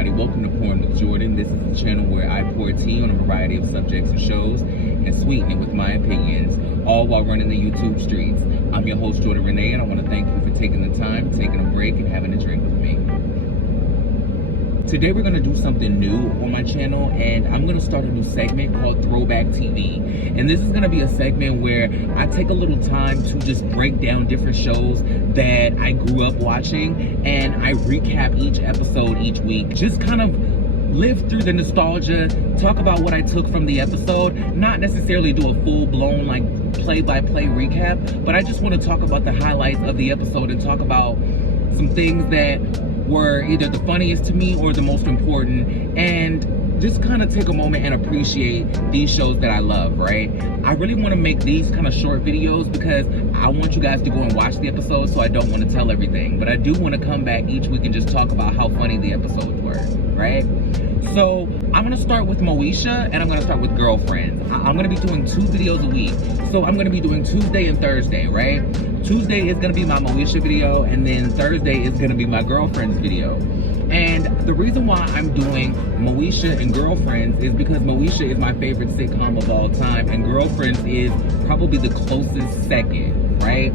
everybody, welcome to Porn with Jordan. This is the channel where I pour tea on a variety of subjects and shows and sweeten it with my opinions, all while running the YouTube streets. I'm your host, JordenRanae, and I want to thank you for taking the time, taking a break, and having a drink with me. Today we're going to do something new on my channel, and I'm going to start a new segment called Throwback TV. And this is going to be a segment where I take a little time to just break down different shows that I grew up watching, and I recap each episode each week. Just kind of live through the nostalgia, talk about what I took from the episode, not necessarily do a full-blown like play-by-play recap, but I just want to talk about the highlights of the episode and talk about some things that were either the funniest to me or the most important, and just kind of take a moment and appreciate these shows that I love, right? I really want to make these kind of short videos because I want you guys to go and watch the episodes, so I don't want to tell everything. But I do want to come back each week and just talk about how funny the episodes were, right? So I'm going to start with Moesha, and I'm going to start with Girlfriends. I'm going to be doing 2 videos a week. So I'm going to be doing Tuesday and Thursday, right? Tuesday is going to be my Moesha video, and then Thursday is going to be my Girlfriends video. And the reason why I'm doing Moesha and Girlfriends is because Moesha is my favorite sitcom of all time, and Girlfriends is probably the closest second, right?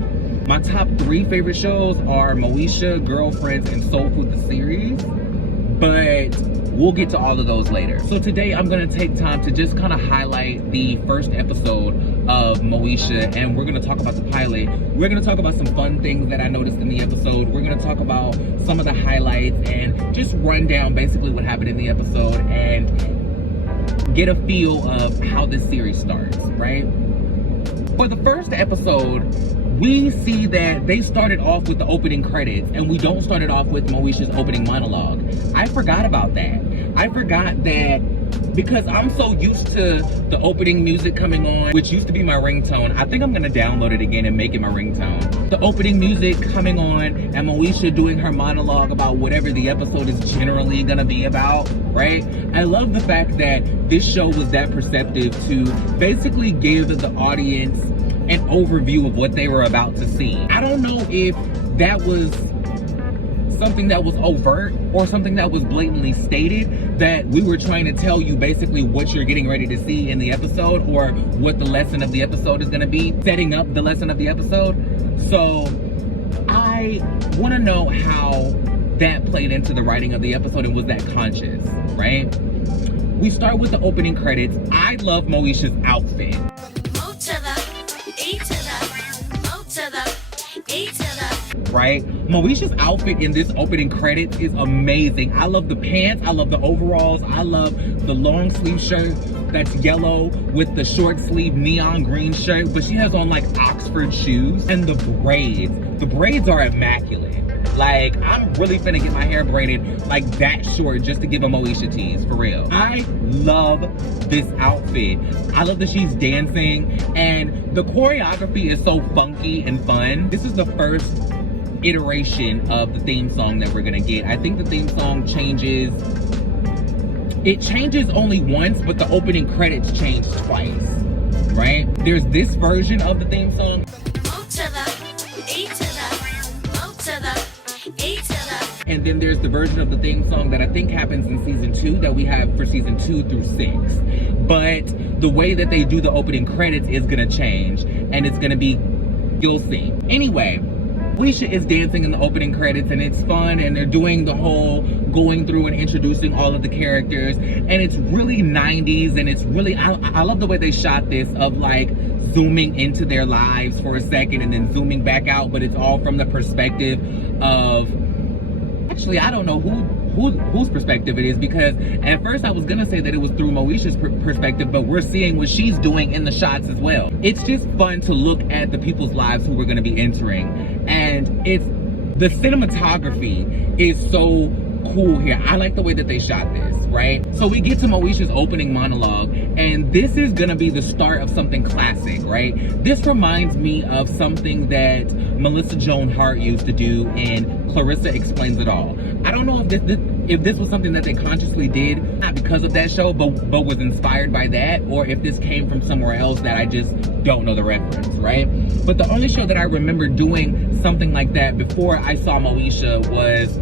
My top 3 favorite shows are Moesha, Girlfriends, and Soul Food the series, but we'll get to all of those later. So today I'm gonna take time to just kind of highlight the first episode of Moesha, and we're gonna talk about the pilot. We're gonna talk about some fun things that I noticed in the episode. We're gonna talk about some of the highlights and just run down basically what happened in the episode and get a feel of how this series starts, right? For the first episode, we see that they started off with the opening credits, and we don't start it off with Moesha's opening monologue. I forgot about that. I forgot that because I'm so used to the opening music coming on, which used to be my ringtone. I think I'm gonna download it again and make it my ringtone. The opening music coming on and Moesha doing her monologue about whatever the episode is generally gonna be about, right? I love the fact that this show was that perceptive to basically give the audience an overview of what they were about to see. I don't know if that was something that was overt or something that was blatantly stated, that we were trying to tell you basically what you're getting ready to see in the episode or what the lesson of the episode is going to be, setting up the lesson of the episode. So I want to know how that played into the writing of the episode, and was that conscious, right? We start with the opening credits. I love Moesha's outfit. Right? Moesha's outfit in this opening credits is amazing. I love the pants, I love the overalls, I love the long sleeve shirt that's yellow with the short sleeve neon green shirt, but she has on like Oxford shoes, and the braids. The braids are immaculate. Like, I'm really finna get my hair braided like that short just to give a Moesha tease, for real. I love this outfit. I love that she's dancing, and the choreography is so funky and fun. This is the first iteration of the theme song that we're gonna get. I think the theme song changes. It changes only once, but the opening credits change twice, right? There's this version of the theme song. And then there's the version of the theme song that I think happens in season 2 that we have for season 2 through 6. But the way that they do the opening credits is gonna change, and it's gonna be, you'll see. Anyway, Moesha is dancing in the opening credits, and it's fun, and they're doing the whole going through and introducing all of the characters, and it's really 90s, and it's really, I love the way they shot this, of like zooming into their lives for a second and then zooming back out, but it's all from the perspective of, actually, I don't know whose perspective it is, because at first I was gonna say that it was through Moesha's perspective, but we're seeing what she's doing in the shots as well. It's just fun to look at the people's lives who we're gonna be entering, and the cinematography is so cool here. I like the way that they shot this, right? So we get to Moesha's opening monologue, and this is gonna be the start of something classic, right? This reminds me of something that Melissa Joan Hart used to do in Clarissa Explains It All. I don't know if this was something that they consciously did, not because of that show, but was inspired by that, or if this came from somewhere else that I just don't know the reference, right? But the only show that I remember doing something like that before I saw Moesha was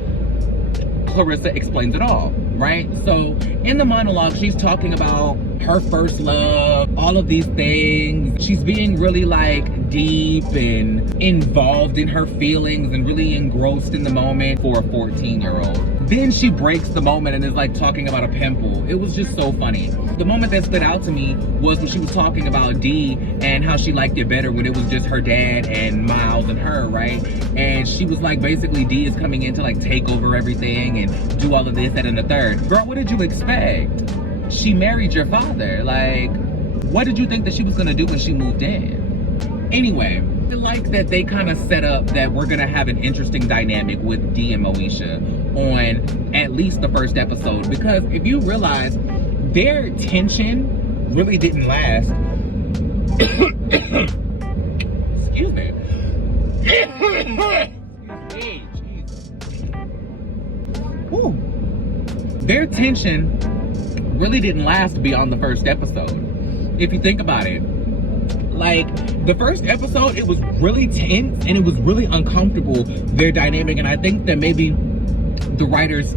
Clarissa Explains It All, right? So in the monologue, she's talking about her first love, all of these things. She's being really like deep and involved in her feelings and really engrossed in the moment for a 14-year-old. Then she breaks the moment and is like talking about a pimple. It was just so funny. The moment that stood out to me was when she was talking about Dee and how she liked it better when it was just her dad and Miles and her, right? And she was like, basically Dee is coming in to like take over everything and do all of this, that, and the third. Girl, what did you expect? She married your father. Like, what did you think that she was gonna do when she moved in? Anyway, I like that they kind of set up that we're gonna have an interesting dynamic with Dee and Moesha on at least the first episode, because if you realize their tension really didn't last. Excuse me. Whew. Their tension really didn't last beyond the first episode. If you think about it, like the first episode, it was really tense and it was really uncomfortable, their dynamic. And I think that maybe the writers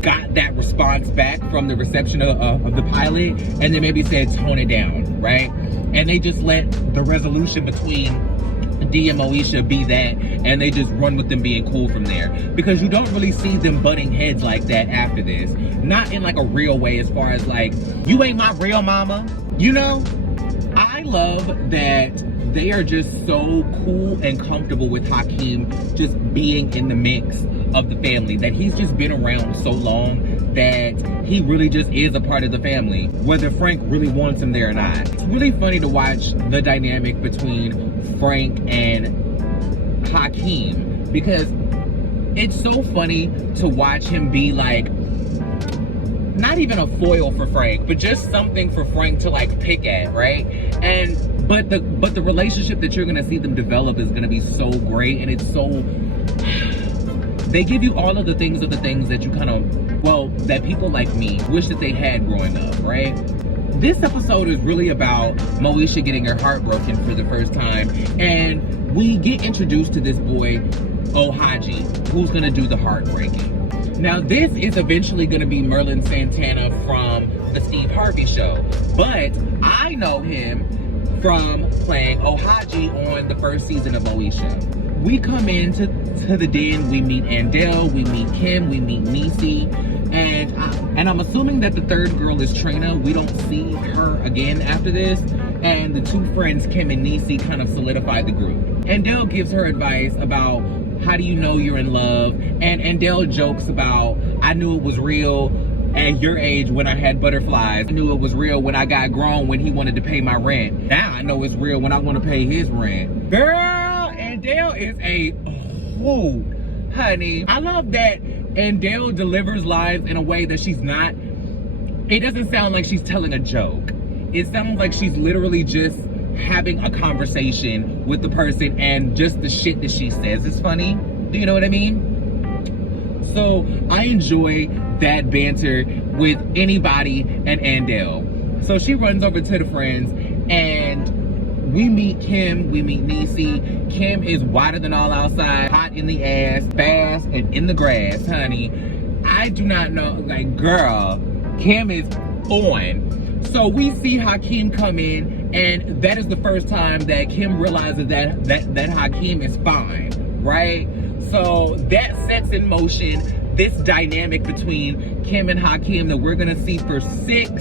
got that response back from the reception of the pilot, and then maybe said tone it down, right? And they just let the resolution between Dee and Moesha be that, and they just run with them being cool from there, because you don't really see them butting heads like that after this. Not in like a real way, as far as like, you ain't my real mama, you know? I love that they are just so cool and comfortable with Hakeem just being in the mix of the family, that he's just been around so long that he really just is a part of the family, whether Frank really wants him there or not. It's really funny to watch the dynamic between Frank and Hakeem, because it's so funny to watch him be like, not even a foil for Frank, but just something for Frank to like pick at, right? And but the relationship that you're gonna see them develop is gonna be so great, and it's so, they give you all of the things that you kind of, well, that people like me wish that they had growing up, right? This episode is really about Moesha getting her heart broken for the first time, and we get introduced to this boy, Ohaji, who's gonna do the heartbreaking. Now, this is eventually gonna be Merlin Santana from the Steve Harvey Show, but I know him from playing Ohaji on the first season of Moesha. We come into the den, we meet Andel, we meet Kim, we meet Niecy, and I'm assuming that the third girl is Trina. We don't see her again after this, and the two friends, Kim and Niecy, kind of solidify the group. Andel gives her advice about how do you know you're in love, and Andel jokes about, I knew it was real at your age when I had butterflies. I knew it was real when I got grown, when he wanted to pay my rent. Now I know it's real when I want to pay his rent. Girl, Andel is a honey. I love that Andel delivers lines in a way that she's not, it doesn't sound like she's telling a joke. It sounds like she's literally just having a conversation with the person, and just the shit that she says is funny. Do you know what I mean? So I enjoy that banter with anybody and Andel. So she runs over to the friends, and we meet Kim, we meet Niecy. Kim is whiter than all outside, hot in the ass, fast, and in the grass, honey. I do not know, like, girl, Kim is on. So we see Hakeem come in, and that is the first time that Kim realizes that Hakeem is fine, right? So that sets in motion this dynamic between Kim and Hakeem that we're gonna see for 5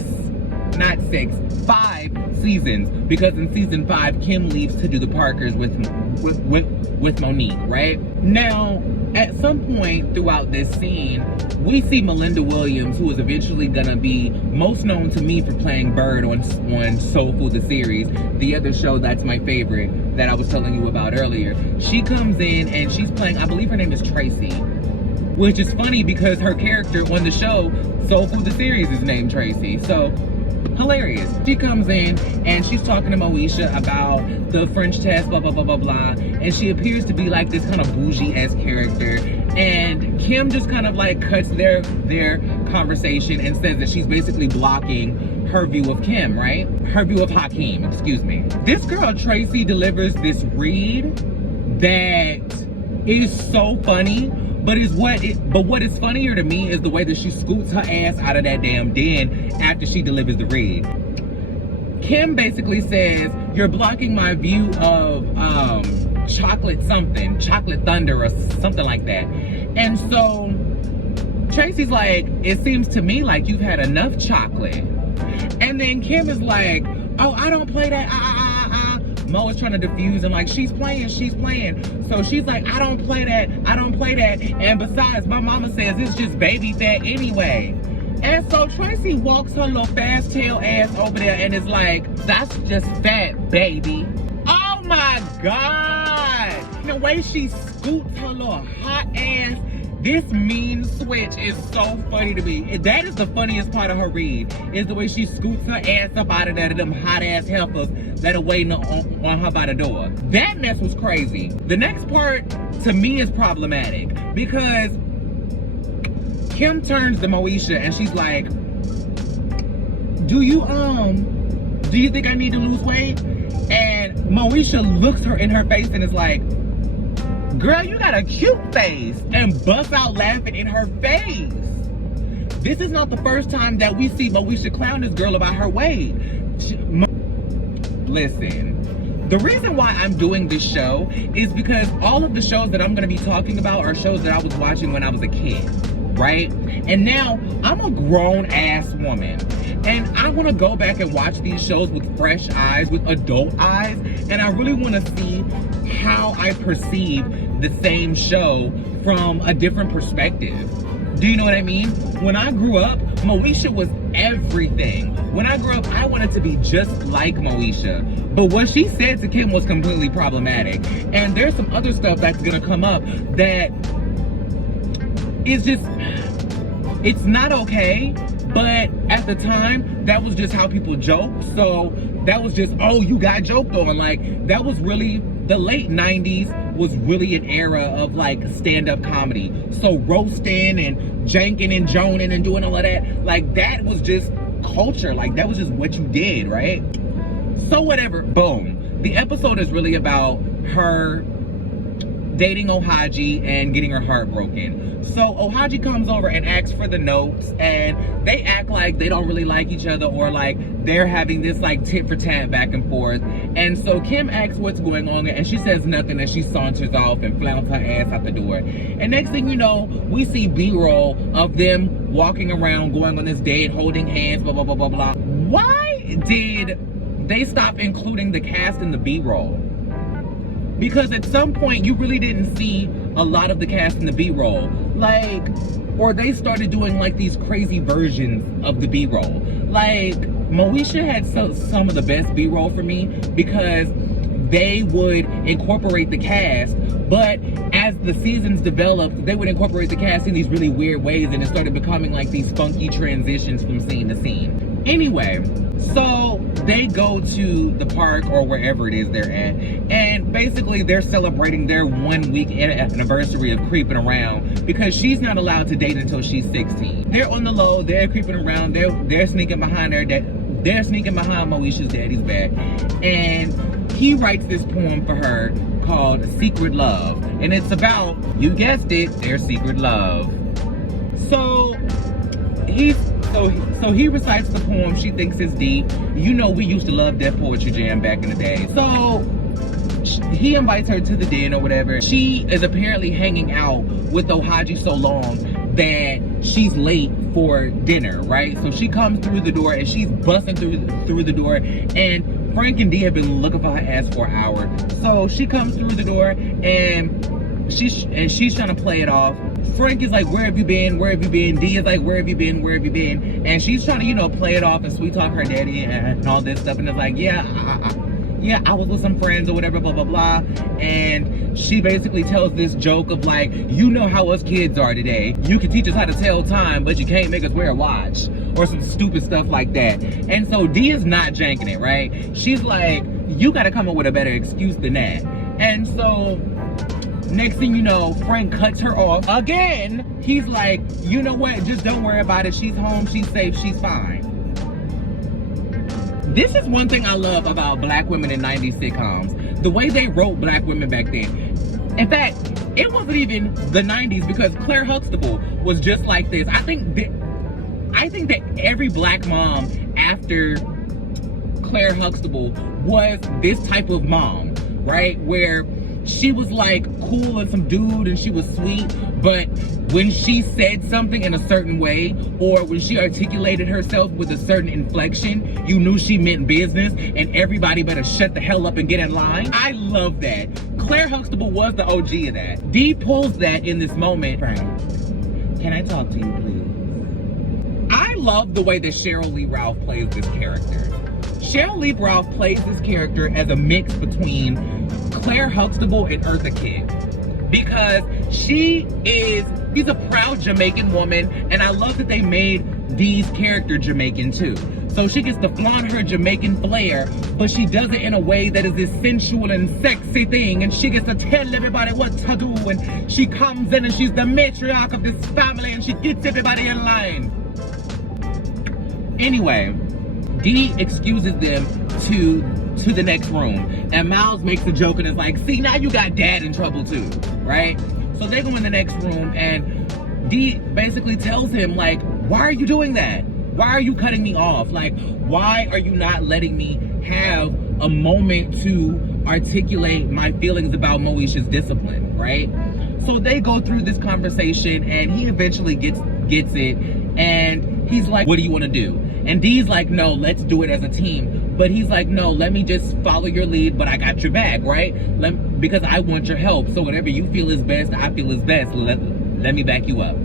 seasons, because in season 5, Kim leaves to do the Parkers with Monique, right? Now, at some point throughout this scene, we see Melinda Williams, who is eventually gonna be most known to me for playing Bird on Soul Food, the series, the other show that's my favorite that I was telling you about earlier. She comes in and she's playing, I believe her name is Tracy, which is funny because her character on the show, Soul Food, the series, is named Tracy. So, hilarious. She comes in and she's talking to Moesha about the French test, blah, blah, blah, blah, blah. And she appears to be like this kind of bougie-esque character. And Kim just kind of like cuts their conversation and says that she's basically blocking her view of Kim, right? Her view of Hakeem, excuse me. This girl, Tracy, delivers this read that is so funny, But what is funnier to me is the way that she scoots her ass out of that damn den after she delivers the read. Kim basically says, you're blocking my view of chocolate thunder or something like that. And so Tracy's like, it seems to me like you've had enough chocolate. And then Kim is like, oh, I don't play that. Mo is trying to diffuse and like, she's playing. So she's like, I don't play that. And besides, my mama says it's just baby fat anyway. And so Tracy walks her little fast tail ass over there and is like, that's just fat, baby. Oh my God. The way she scoots her little hot ass, this mean switch is so funny to me. That is the funniest part of her read, is the way she scoots her ass up out of there to them hot ass heifers that are waiting on her by the door. That mess was crazy. The next part to me is problematic because Kim turns to Moesha and she's like, do you think I need to lose weight? And Moesha looks her in her face and is like, girl, you got a cute face, and busts out laughing in her face. This is not the first time that we see Moesha clown this girl about her weight. Listen, the reason why I'm doing this show is because all of the shows that I'm gonna be talking about are shows that I was watching when I was a kid, right? And now I'm a grown ass woman. And I want to go back and watch these shows with fresh eyes, with adult eyes. And I really want to see how I perceive the same show from a different perspective. Do you know what I mean? When I grew up, Moesha was everything. When I grew up, I wanted to be just like Moesha. But what she said to Kim was completely problematic. And there's some other stuff that's going to come up that is just, it's not okay. But at the time, that was just how people joked. So that was just, oh, you got joked on. Like, that was really, the late 90s was really an era of like stand-up comedy. So roasting and janking and joning and doing all of that, like that was just culture. Like that was just what you did, right? So whatever, boom. The episode is really about her dating Ohaji and getting her heart broken. So Ohaji comes over and asks for the notes, and they act like they don't really like each other, or like they're having this like tit for tat back and forth. And so Kim asks what's going on, and she says nothing, and she saunters off and flounces her ass out the door. And next thing you know, we see B-roll of them walking around, going on this date, holding hands, blah, blah, blah, blah, blah. Why did they stop including the cast in the B-roll? Because at some point, you really didn't see a lot of the cast in the B-roll. Like, or they started doing like these crazy versions of the B-roll. Like, Moesha had some of the best B-roll for me because they would incorporate the cast, but as the seasons developed, they would incorporate the cast in these really weird ways, and it started becoming like these funky transitions from scene to scene. Anyway, so they go to the park or wherever it is they're at, and basically they're celebrating their 1 week anniversary of creeping around because she's not allowed to date until she's 16. They're on the low, they're creeping around, they're sneaking behind they're sneaking behind Moesha's daddy's back, and he writes this poem for her called Secret Love, and it's about, you guessed it, their secret love. So he recites the poem. She thinks it's deep. You know, we used to love Def Poetry Jam back in the day. So he invites her to the den or whatever. She is apparently hanging out with Ohaji so long that she's late for dinner, right? So she comes through the door and she's busting through the door, and Frank and Dee have been looking for her ass for an hour. So she comes through the door and she's trying to play it off. Frank is like, where have you been? Where have you been? Dee is like, where have you been? Where have you been? And she's trying to, you know, play it off and sweet talk her daddy and all this stuff. And it's like, yeah, I was with some friends or whatever, blah, blah, blah. And she basically tells this joke of like, you know how us kids are today. You can teach us how to tell time, but you can't make us wear a watch, or some stupid stuff like that. And so Dee is not janking it, right? She's like, you got to come up with a better excuse than that. And so next thing you know, Frank cuts her off again. He's like, you know what? Just don't worry about it. She's home. She's safe. She's fine. This is one thing I love about black women in 90s sitcoms. The way they wrote black women back then. In fact, it wasn't even the 90s, because Claire Huxtable was just like this. I think that every black mom after Claire Huxtable was this type of mom, right? Where she was like cool and subdued and she was sweet, but when she said something in a certain way, or when she articulated herself with a certain inflection, you knew she meant business and everybody better shut the hell up and get in line. I love that. Claire Huxtable was the OG of that. Dee pulls that in this moment. Frank, can I talk to you, please? I love the way that Cheryl Lee Ralph plays this character. Cheryl Lee Ralph plays this character as a mix between Claire Huxtable and Eartha Kitt, because she's a proud Jamaican woman, and I love that they made Dee's character Jamaican too. So she gets to flaunt her Jamaican flair, but she does it in a way that is this sensual and sexy thing, and she gets to tell everybody what to do, and she comes in and she's the matriarch of this family, and she gets everybody in line. Anyway, Dee excuses them to the next room, and Miles makes a joke and is like, see, now you got dad in trouble too, right? So they go in the next room, and Dee basically tells him, like, why are you doing that? Why are you cutting me off? Like, why are you not letting me have a moment to articulate my feelings about Moesha's discipline, right? So they go through this conversation, and he eventually gets it, and he's like, what do you want to do? And Dee's like, no, let's do it as a team. But he's like, no, let me just follow your lead, but I got your back, right? Because I want your help. So whatever you feel is best, I feel is best. Let me back you up.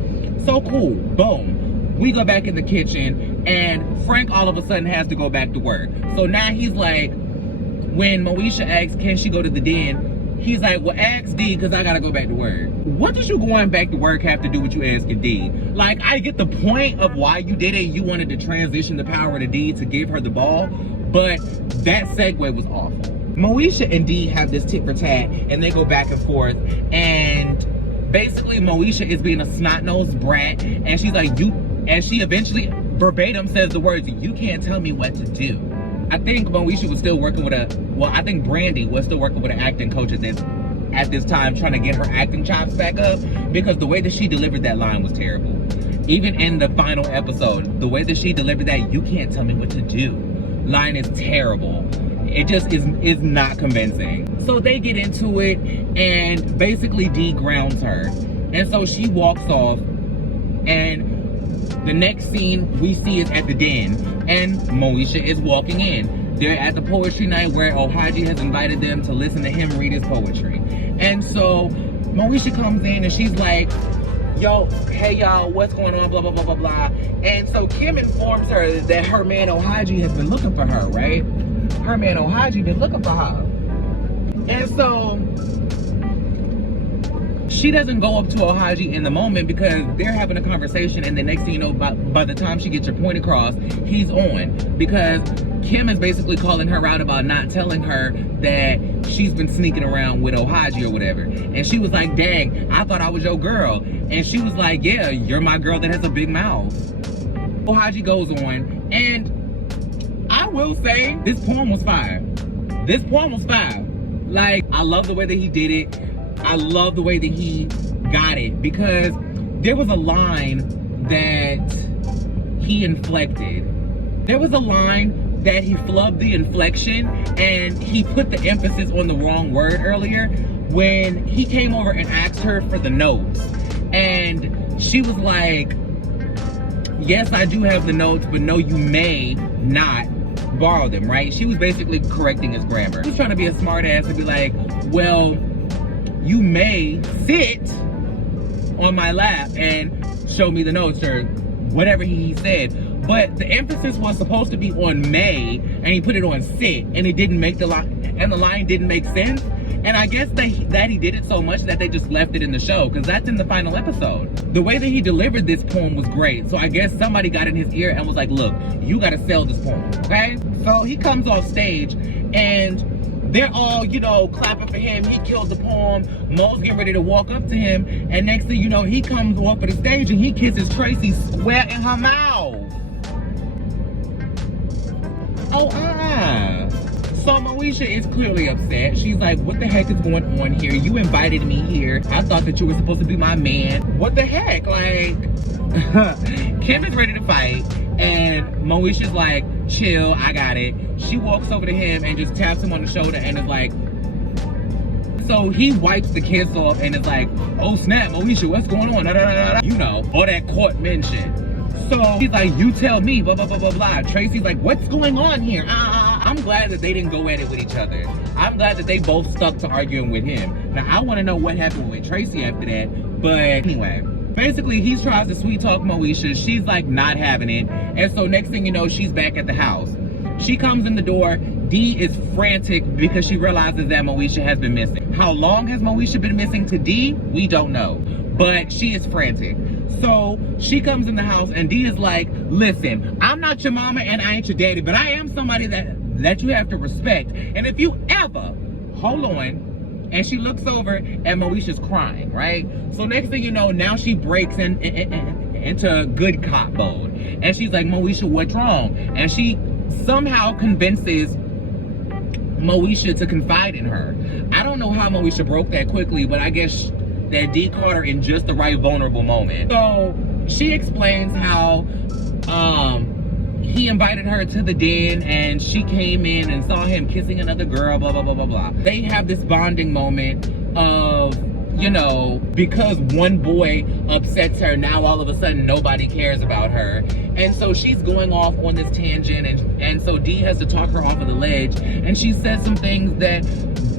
So cool. Boom. We go back in the kitchen, and Frank all of a sudden has to go back to work. So now he's like, when Moesha asks, can she go to the den? He's like, well, ask Dee, because I got to go back to work. What does you going back to work have to do with you asking Dee? Like, I get the point of why you did it. You wanted to transition the power to Dee to give her the ball. But that segue was awful. Moesha and Dee have this tit for tat, and they go back and forth. And basically, Moesha is being a snot-nosed brat, and she's like, and she eventually verbatim says the words, you can't tell me what to do. I think Moesha was still working with I think Brandy was still working with an acting coach at this time, trying to get her acting chops back up, because the way that she delivered that line was terrible. Even in the final episode, the way that she delivered that, you can't tell me what to do line is terrible. It just is not convincing. So they get into it, and basically Dee grounds her. And so she walks off, and the next scene we see is at the den, and Moesha is walking in. They're at the poetry night where Ohaji has invited them to listen to him read his poetry. And so Moesha comes in, and she's like, yo, hey y'all, what's going on, blah, blah, blah, blah, blah. And so Kim informs her that her man Ohaji has been looking for her, right? Her man Ohaji been looking for her. And so she doesn't go up to Ohaji in the moment, because they're having a conversation, and the next thing you know, by the time she gets your point across, he's on. Because Kim is basically calling her out about not telling her that she's been sneaking around with Ohaji or whatever. And she was like, dang, I thought I was your girl. And she was like, yeah, you're my girl that has a big mouth. Ohaji goes on, and I will say, this poem was fire. This poem was fire. Like, I love the way that he did it. I love the way that he got it, because there was a line that he inflected. There was a line that he flubbed the inflection, and he put the emphasis on the wrong word earlier when he came over and asked her for the notes. And she was like, yes, I do have the notes, but no, you may not borrow them, right? She was basically correcting his grammar. He was trying to be a smart ass and be like, well, you may sit on my lap and show me the notes, or whatever he said. But the emphasis was supposed to be on may, and he put it on sit, and it didn't make the line, and the line didn't make sense. And I guess that he did it so much that they just left it in the show, because that's in the final episode. The way that he delivered this poem was great. So I guess somebody got in his ear and was like, look, you gotta sell this poem, okay? So he comes off stage, and they're all, you know, clapping for him. He killed the poem. Mo's getting ready to walk up to him, and next thing you know, he comes off of the stage and he kisses Tracy square in her mouth. Oh, So Moesha is clearly upset. She's like, what the heck is going on here? You invited me here. I thought that you were supposed to be my man. What the heck? Like, Kim is ready to fight. And Moesha's like, chill, I got it. She walks over to him and just taps him on the shoulder and is like, so he wipes the kiss off and is like, oh snap, Moesha, what's going on? Da, da, da, da. You know, all that court mention. So he's like, you tell me, blah, blah, blah, blah, blah. Tracy's like, what's going on here? I'm glad that they didn't go at it with each other. I'm glad that they both stuck to arguing with him. Now, I want to know what happened with Tracy after that. But anyway, basically, he tries to sweet talk Moesha. She's like not having it. And so next thing you know, she's back at the house. She comes in the door. D is frantic because she realizes that Moesha has been missing. How long has Moesha been missing to D? We don't know. But she is frantic. So she comes in the house and D is like, listen, I'm not your mama and I ain't your daddy, but I am somebody that you have to respect. And if you ever, hold on, and she looks over and Moesha's crying, right? So next thing you know, now she breaks into good cop mode. And she's like, Moesha, what's wrong? And she somehow convinces Moesha to confide in her. I don't know how Moesha broke that quickly, but I guess that D caught her in just the right vulnerable moment. So she explains how he invited her to the den and she came in and saw him kissing another girl, blah, blah, blah, blah, blah. They have this bonding moment of, you know, because one boy upsets her, now all of a sudden nobody cares about her. And so she's going off on this tangent and so D has to talk her off of the ledge. And she says some things that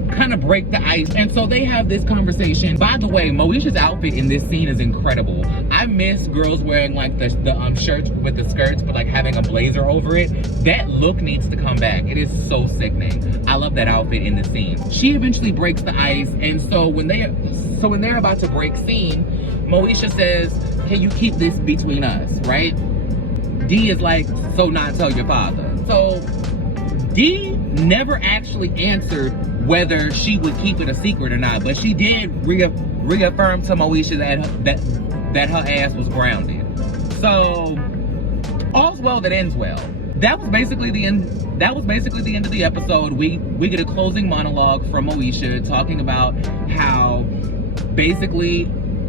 kind of break the ice. And so they have this conversation. By the way, Moesha's outfit in this scene is incredible. I miss girls wearing like the shirts with the skirts but like having a blazer over it. That look needs to come back. It is so sickening. I love that outfit in the scene. She eventually breaks the ice, and so when they're about to break scene, Moesha says, can you keep this between us, right? D is like, so not tell your father. So D never actually answered whether she would keep it a secret or not, but she did reaffirm to Moesha that her ass was grounded. So all's well that ends well. That was basically the end. That was basically the end of the episode. We get a closing monologue from Moesha talking about how basically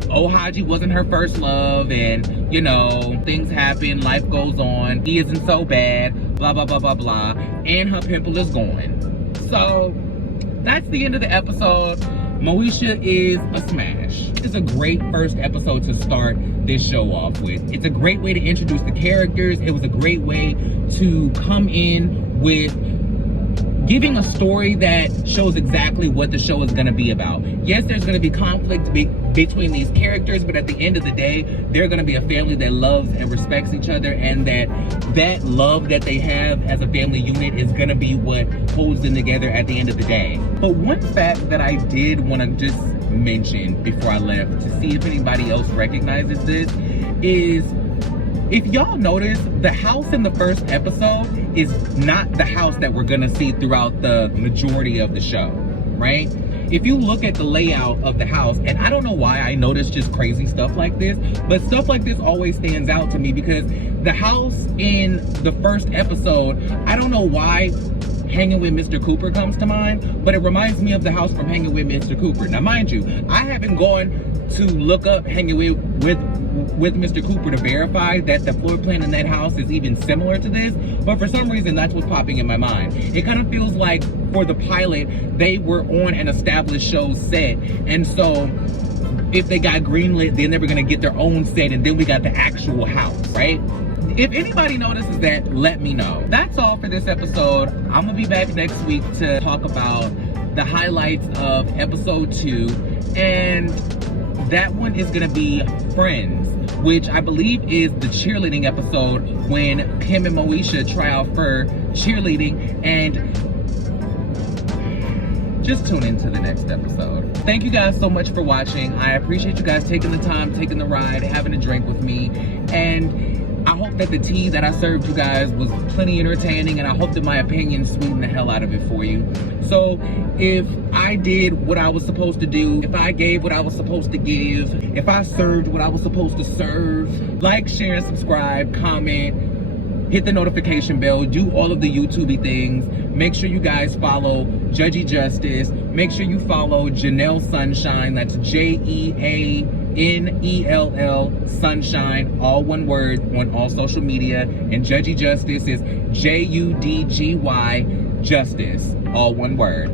Ohaji wasn't her first love, and you know, things happen, life goes on, he isn't so bad, blah blah blah blah blah, and her pimple is gone. So that's the end of the episode. Moesha is a smash. It's a great first episode to start this show off with. It's a great way to introduce the characters. It was a great way to come in with giving a story that shows exactly what the show is going to be about. Yes, there's going to be conflict between these characters, but at the end of the day, they're going to be a family that loves and respects each other, and that love that they have as a family unit is going to be what holds them together at the end of the day. But one fact that I did want to just mention before I left, to see if anybody else recognizes this, is if y'all notice, the house in the first episode is not the house that we're gonna see throughout the majority of the show, right? If you look at the layout of the house, and I don't know why I notice just crazy stuff like this, but stuff like this always stands out to me, because the house in the first episode, I don't know why Hanging with Mr. Cooper comes to mind, but it reminds me of the house from Hanging with Mr. Cooper. Now, mind you, I haven't gone to look up Hanging with Mr. Cooper to verify that the floor plan in that house is even similar to this, but for some reason that's what's popping in my mind. It kind of feels like for the pilot, they were on an established show set, and so if they got greenlit, then they were gonna get their own set, and then we got the actual house, right? If anybody notices that, let me know. That's all for this episode. I'm gonna be back next week to talk about the highlights of episode 2, and that one is gonna be Friends, which I believe is the cheerleading episode when Kim and Moesha try out for cheerleading, and just tune into the next episode. Thank you guys so much for watching. I appreciate you guys taking the time, taking the ride, having a drink with me, and I hope that the tea that I served you guys was plenty entertaining, and I hope that my opinion sweetened the hell out of it for you. So if I did what I was supposed to do, if I gave what I was supposed to give, if I served what I was supposed to serve, like, share, and subscribe, comment, hit the notification bell, do all of the YouTubey things. Make sure you guys follow Judgy Justice. Make sure you follow Janelle Sunshine. That's JeaNell Sunshine, all one word, on all social media. And Judgy Justice is JUDGY Justice, all one word.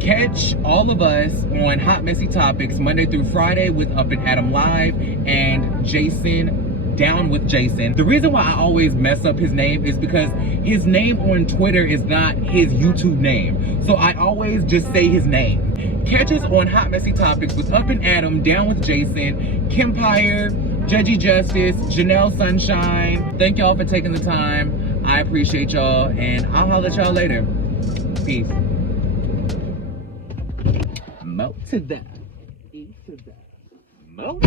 Catch all of us on Hot Messy Topics Monday through Friday with Up and Adam Live and Jason Down with Jason. The reason why I always mess up his name is because his name on Twitter is not his YouTube name. So I always just say his name. Catch us on Hot Messy Topics with Up and Adam, Down with Jason, Kempire, Judgy Justice, Janelle Sunshine. Thank y'all for taking the time. I appreciate y'all, and I'll holler at y'all later. Peace. Mo to that. E to that. Mo.